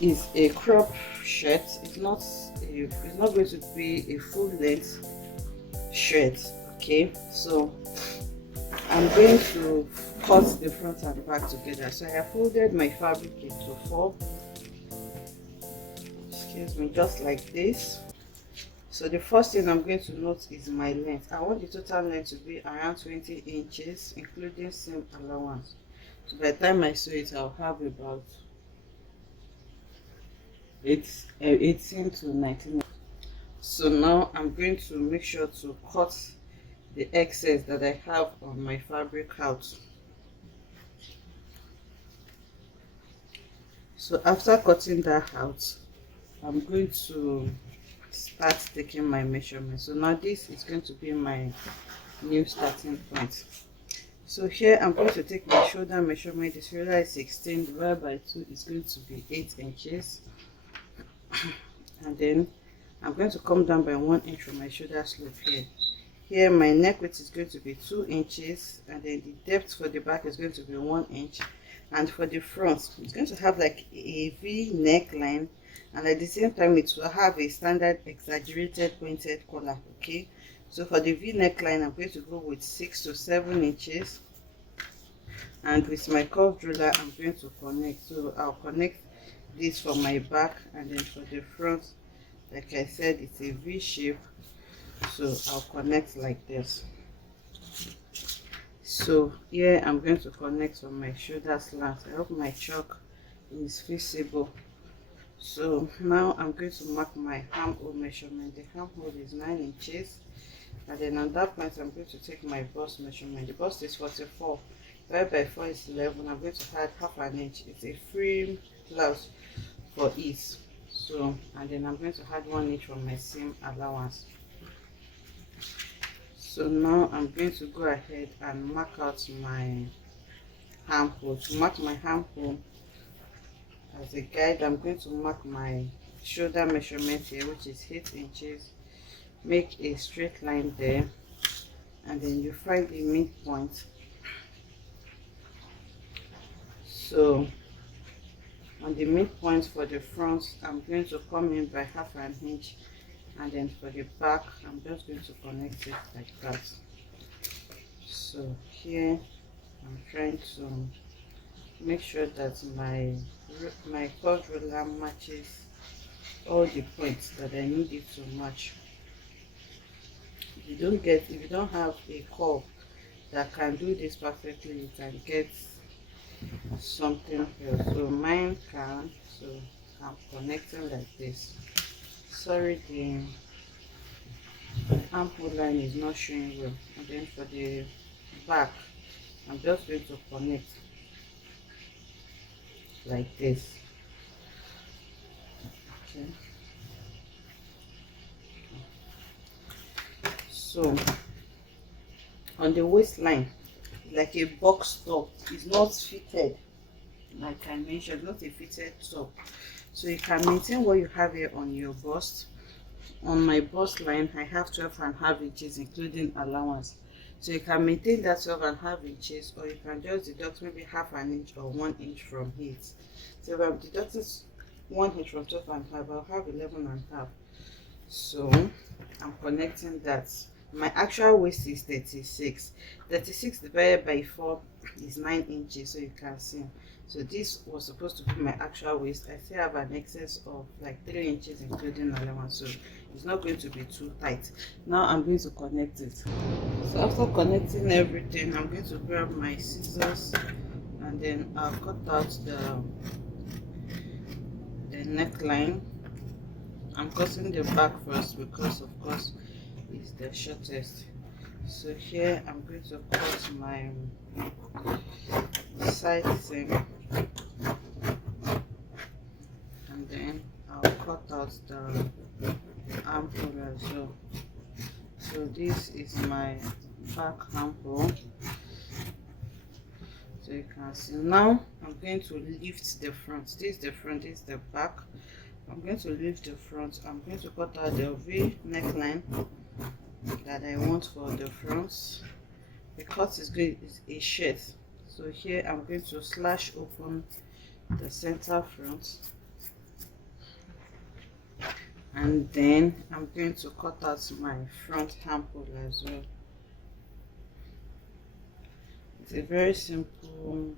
is a crop shirt. It's not going to be a full length shirt. Okay, so I'm going to cut the front and back together. So I have folded my fabric into 4, excuse me, just like this. So the first thing I'm going to note is my length. I want the total length to be around 20 inches, including seam allowance. So by the time I sew it, I'll have about 18 to 19. So now I'm going to make sure to cut the excess that I have on my fabric out. So after cutting that out, I'm going to start taking my measurement. So now this is going to be my new starting point. So here I'm going to take my shoulder measurement. The shoulder is 16 divided by 2 is going to be 8 inches. And then I'm going to come down by 1 inch from my shoulder slope here. Here my neck width is going to be 2 inches, and then the depth for the back is going to be 1 inch, and for the front it's going to have like a V neckline, and at the same time it will have a standard exaggerated pointed collar. Okay, so for the V neckline I'm going to go with 6 to 7 inches, and with my curved ruler I'm going to connect. So I'll connect this for my back, and then for the front, like I said, it's a V shape, so I'll connect like this. So here I'm going to connect on my shoulder slant. I hope my chalk is visible. So now I'm going to mark my armhole measurement. The armhole is 9 inches, and then on that point I'm going to take my bust measurement. The bust is 44 divided by 4 is 11. I'm going to add half an inch. It's a free blouse for ease. So, and then I'm going to add 1 inch from my seam allowance. So now I'm going to go ahead and mark out my armhole. To mark my armhole, as a guide, I'm going to mark my shoulder measurement here, which is 8 inches. Make a straight line there, and then you find the midpoint. So on the midpoint for the front, I'm going to come in by half an inch, and then for the back I'm just going to connect it like that. So here I'm trying to make sure that my curved ruler matches all the points that I need it to match. If you don't have a curve that can do this perfectly, you can get something else. So mine can, so I'm connecting like this. Sorry, the armhole line is not showing well. And then for the back, I'm just going to connect like this. Okay, so on the waistline, like a box top, is not fitted, like I mentioned, not a fitted top. So you can maintain what you have here on your bust. On my bust line I have 12.5 inches including allowance, so you can maintain that 12.5 inches, or you can just deduct maybe half an inch or 1 inch from it. So if I'm deducting 1 inch from 12.5, I'll have 11.5. So I'm connecting that. My actual waist is 36. 36 divided by 4 is 9 inches, so you can see. So this was supposed to be my actual waist. I still have an excess of like 3 inches including allowance, so it's not going to be too tight. Now I'm going to connect it. So after connecting everything, I'm going to grab my scissors, and then I'll cut out the neckline. I'm cutting the back first because of course it's the shortest. So here I'm going to cut my side seam, and then I'll cut out the armhole as well. So this is my back armhole. So you can see. Now I'm going to lift the front. This is the front, this is the back. I'm going to lift the front. I'm going to cut out the V neckline that I want for the front. The cut is a shirt. So here I'm going to slash open the center front, and then I'm going to cut out my front armhole as well. It's a very simple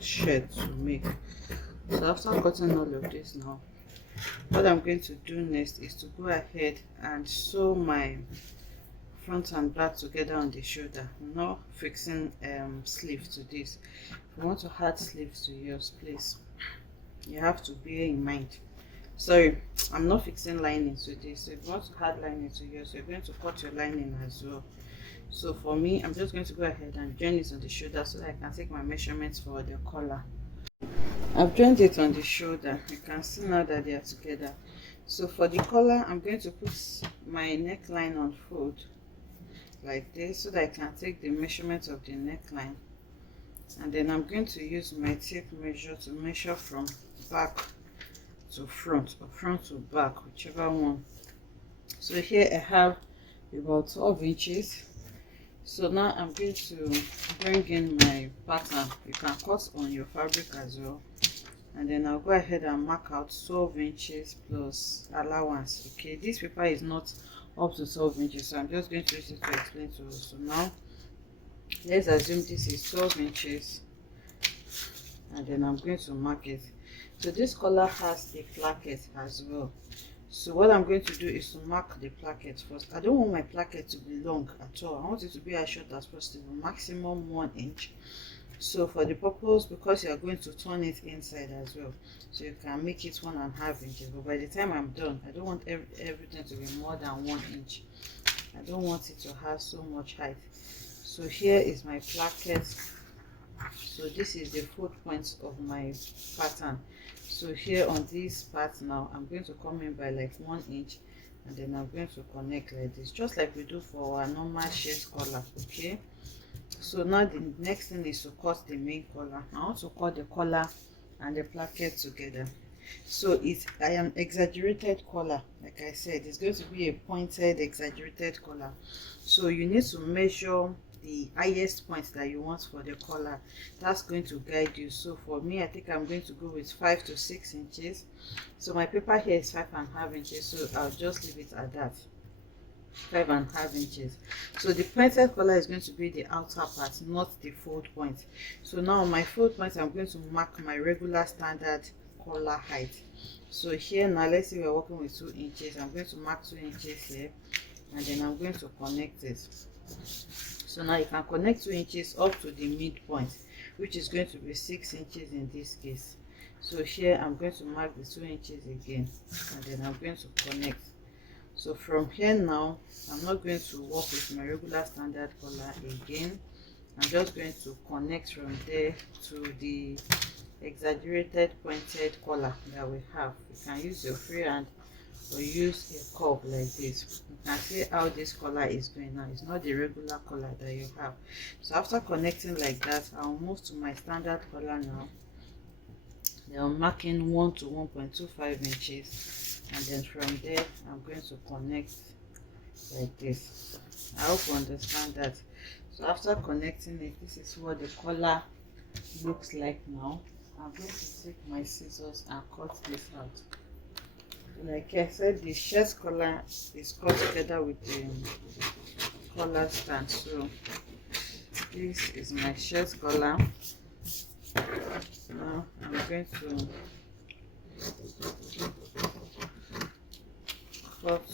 shirt to make. So after cutting all of this now, what I'm going to do next is to go ahead and sew my front and back together on the shoulder. I'm not fixing sleeve to this. If you want to add sleeves to yours, please, you have to bear in mind. Sorry, I'm not fixing lining to this. So if you want to add lining to yours, you're going to cut your lining as well. So for me, I'm just going to go ahead and join this on the shoulder so that I can take my measurements for the collar. I've joined it on the shoulder. You can see now that they are together. So for the collar, I'm going to put my neckline on fold like this so that I can take the measurement of the neckline, and then I'm going to use my tape measure to measure from back to front or front to back, whichever one. So here I have about 12 inches. So now I'm going to bring in my pattern. You can cut on your fabric as well, and then I'll go ahead and mark out 12 inches plus allowance. Okay, this paper is not up to 12 inches, so I'm just going to use it to explain to us. So now let's assume this is 12 inches, and then I'm going to mark it. So this collar has a placket as well. So what I'm going to do is to mark the placket first. I don't want my placket to be long at all. I want it to be as short as possible, maximum 1 inch. So for the purpose, because you are going to turn it inside as well, so you can make it 1.5 inches. But by the time I'm done, I don't want everything to be more than 1 inch. I don't want it to have so much height. So here is my placket. So this is the fold points of my pattern. So here on this part now, I'm going to come in by like 1 inch, and then I'm going to connect like this, just like we do for our normal shirt collar. Okay, so now the next thing is to cut the main collar. I want to cut the collar and the placket together. So I am exaggerated collar. Like I said, it's going to be a pointed exaggerated collar. So you need to measure the highest point that you want for the collar. That's going to guide you. So for me, I think I'm going to go with 5 to 6 inches. So my paper here is 5.5 inches, so I'll just leave it at that, 5.5 inches. So the pointed collar is going to be the outer part, not the fold point. So now my fold point, I'm going to mark my regular standard collar height. So here now, let's say we're working with 2 inches. I'm going to mark 2 inches here, and then I'm going to connect it. So now you can connect 2 inches up to the midpoint, which is going to be 6 inches in this case. So here I'm going to mark the 2 inches again, and then I'm going to connect. So from here now, I'm not going to work with my regular standard collar again. I'm just going to connect from there to the exaggerated pointed collar that we have. You can use your free hand or use a curve like this. You can see how this collar is going now. It's not the regular collar that you have. So after connecting like that, I'll move to my standard collar now. Then I'm marking 1 to 1.25 inches, and then from there I'm going to connect like this. I hope you understand that. So after connecting it, this is what the collar looks like now. I'm going to take my scissors and cut this out. Like I said, the shirt collar is cut together with the collar stand. So this is my shirt collar. Now I'm going to cut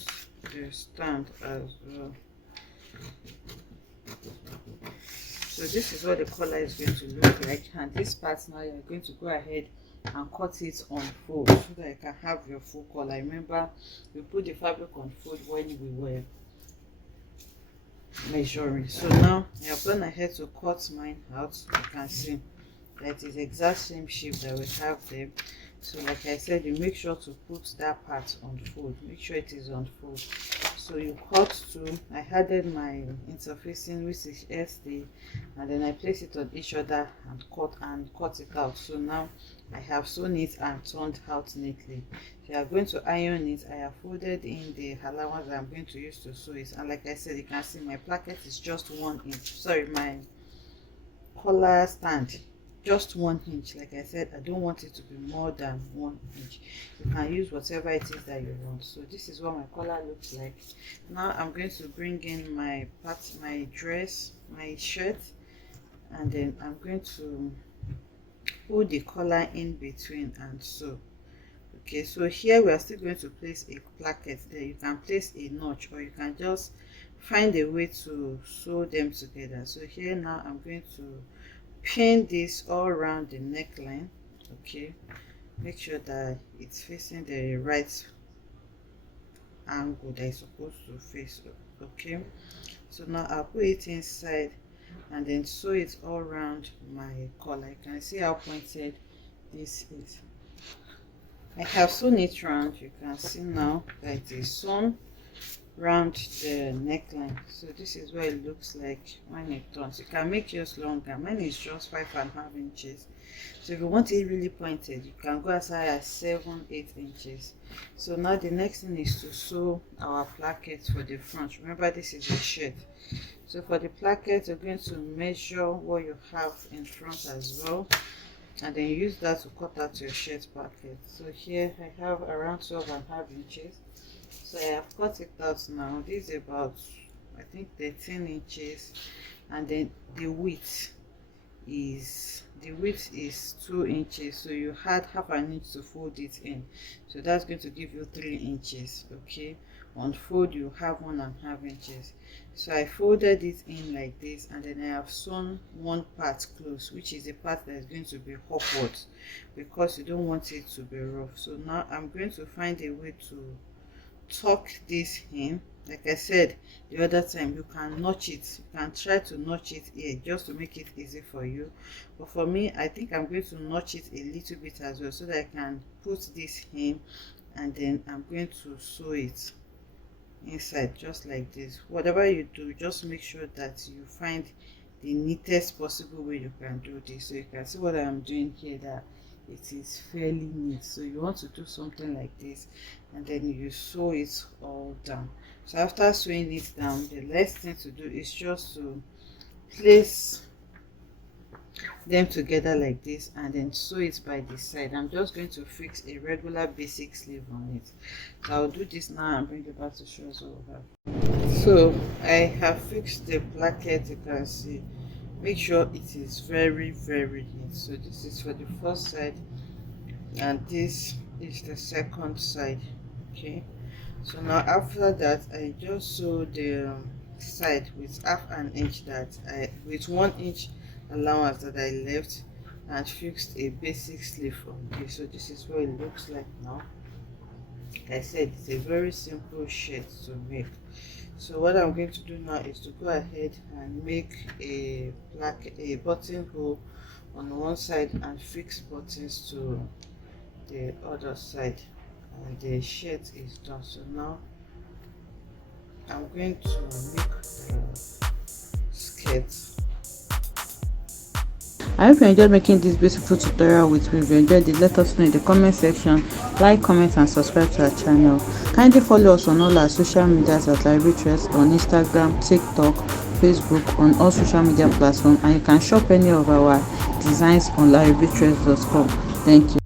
the stand as well. So this is what the collar is going to look like, and this part now you're going to go ahead and cut it on fold so that you can have your full collar. Remember, we put the fabric on fold when we were measuring. So now I have gone ahead to cut mine out. You can see that is the exact same shape that we have there. So like I said, you make sure to put that part on fold. Make sure it is on fold. So you cut to, I added my interfacing, which is SD, and then I place it on each other and cut it out. So now I have sewn it and turned out neatly. If you are going to iron it, I have folded in the allowance that I'm going to use to sew it. And like I said, you can see my placket is just 1 inch. Sorry, my collar stand just 1 inch. Like I said, I don't want it to be more than 1 inch. You can use whatever it is that you want. So this is what my collar looks like. Now I'm going to bring in my dress, my shirt, and then I'm going to put the collar in between and sew. Okay, so here we are still going to place a placket there. You can place a notch, or you can just find a way to sew them together. So here now I'm going to pin this all around the neckline. Okay, make sure that it's facing the right angle that it's supposed to face. Okay, so now I'll put it inside and then sew it all around my collar. You can see how pointed this is. I have sewn it round. You can see now that it is sewn round the neckline. So this is what it looks like when it turns. You can make yours longer. Mine is just 5.5 inches. So if you want it really pointed, you can go as high as 7-8 inches. So now the next thing is to sew our placket for the front. Remember, this is a shirt. So for the placket, you're going to measure what you have in front as well, and then use that to cut out your shirt pocket. So here I have around 12.5 inches. So I have cut it out now. This is about, I think, 13 inches, and then the width is 2 inches. So you had half an inch to fold it in, so that's going to give you 3 inches. Okay, on fold you have 1.5 inches. So I folded it in like this, and then I have sewn one part close, which is the part that is going to be upwards, because you don't want it to be rough. So now I'm going to find a way to tuck this in. Like I said the other time, you can notch it. You can try to notch it here just to make it easy for you, but for me, I think I'm going to notch it a little bit as well, so that I can put this in, and then I'm going to sew it inside just like this. Whatever you do, just make sure that you find the neatest possible way you can do this. So you can see what I'm doing here, that it is fairly neat. So you want to do something like this, and then you sew it all down. So after sewing it down, the last thing to do is just to place them together like this, and then sew it by the side. I'm just going to fix a regular basic sleeve on it. So I'll do this now and bring it back to show us what we have. So I have fixed the placket. You can see, make sure it is very neat. So this is for the first side, and this is the second side. Okay, so now after that, I just sew the side with half an inch, with 1 inch allowance that I left, and fixed a basic sleeve on this. So this is what it looks like now. Like I said, it's a very simple shirt to make. So what I'm going to do now is to go ahead and make a buttonhole on one side and fix buttons to the other side, and the shirt is done. So now I'm going to make the skirt. I hope you enjoyed making this beautiful tutorial with me. If you enjoyed it, let us know in the comment section. Like, comment, and subscribe to our channel. Kindly follow us on all our social medias at LarryB on Instagram, TikTok, Facebook, on all social media platforms, and you can shop any of our designs on LarryB.com. Thank you.